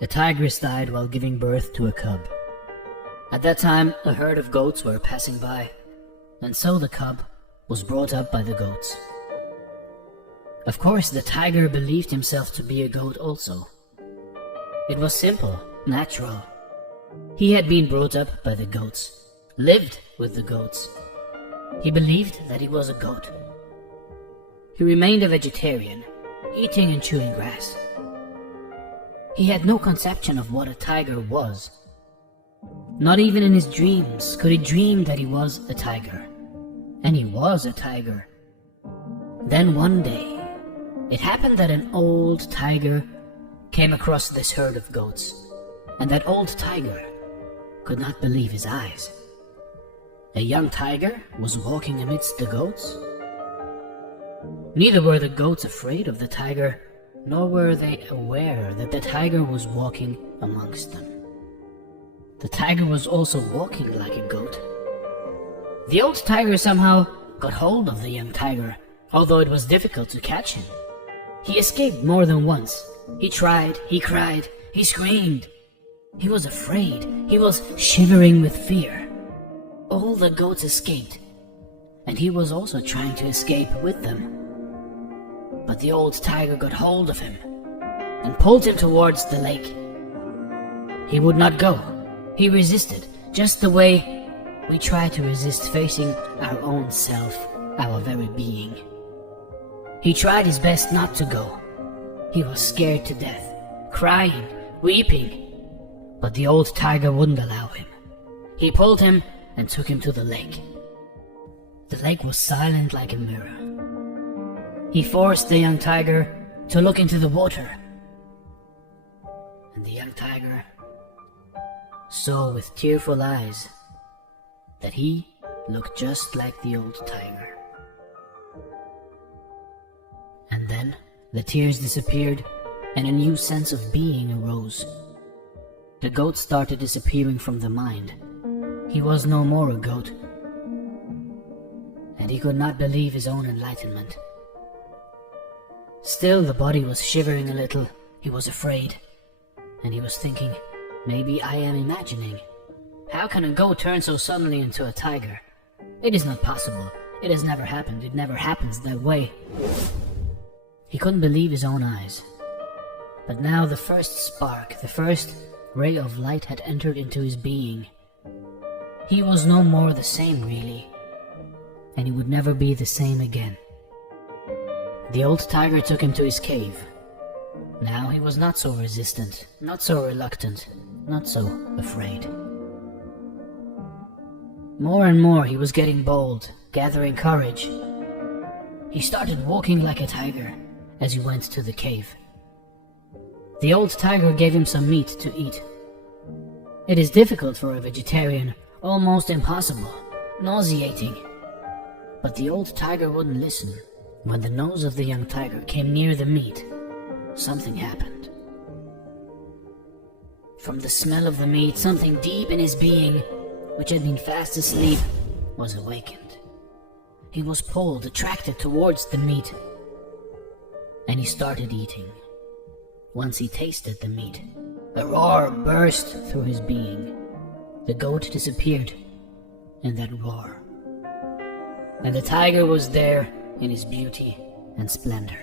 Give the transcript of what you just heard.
A tigress died while giving birth to a cub. At that time, a herd of goats were passing by, and so the cub was brought up by the goats. Of course, the tiger believed himself to be a goat also. It was simple, natural. He had been brought up by the goats, lived with the goats. He believed that he was a goat. He remained a vegetarian, eating and chewing grass. He had no conception of what a tiger was. Not even in his dreams could he dream that he was a tiger. And he was a tiger. Then one day, it happened that an old tiger came across this herd of goats, and that old tiger could not believe his eyes. A young tiger was walking amidst the goats. Neither were the goats afraid of the tiger, nor were they aware that the tiger was walking amongst them. The tiger was also walking like a goat. The old tiger somehow got hold of the young tiger, although it was difficult to catch him. He escaped more than once. He tried, he cried, he screamed. He was afraid. He was shivering with fear. All the goats escaped, and he was also trying to escape with them. But the old tiger got hold of him and pulled him towards the lake. He would not go. He resisted, just the way we try to resist facing our own self, our very being. He tried his best not to go. He was scared to death, crying, weeping, but the old tiger wouldn't allow him. He pulled him and took him to the lake. The lake was silent like a mirror. He forced the young tiger to look into the water, and the young tiger saw with tearful eyes that he looked just like the old tiger. And then the tears disappeared and a new sense of being arose. The goat started disappearing from the mind. He was no more a goat, and he could not believe his own enlightenment. Still, the body was shivering a little. He was afraid, and he was thinking, maybe I am imagining. How can a goat turn so suddenly into a tiger? It is not possible. It has never happened. It never happens that way. He couldn't believe his own eyes. But now the first spark, the first ray of light had entered into his being. He was no more the same, really, and he would never be the same again. The old tiger took him to his cave. Now he was not so resistant, not so reluctant, not so afraid. More and more he was getting bold, gathering courage. He started walking like a tiger as he went to the cave. The old tiger gave him some meat to eat. It is difficult for a vegetarian, almost impossible, nauseating. But the old tiger wouldn't listen. When the nose of the young tiger came near the meat, something happened. From the smell of the meat, something deep in his being, which had been fast asleep, was awakened. He was pulled, attracted towards the meat, and he started eating. Once he tasted the meat, a roar burst through his being. The goat disappeared in that roar, and the tiger was there in his beauty and splendor.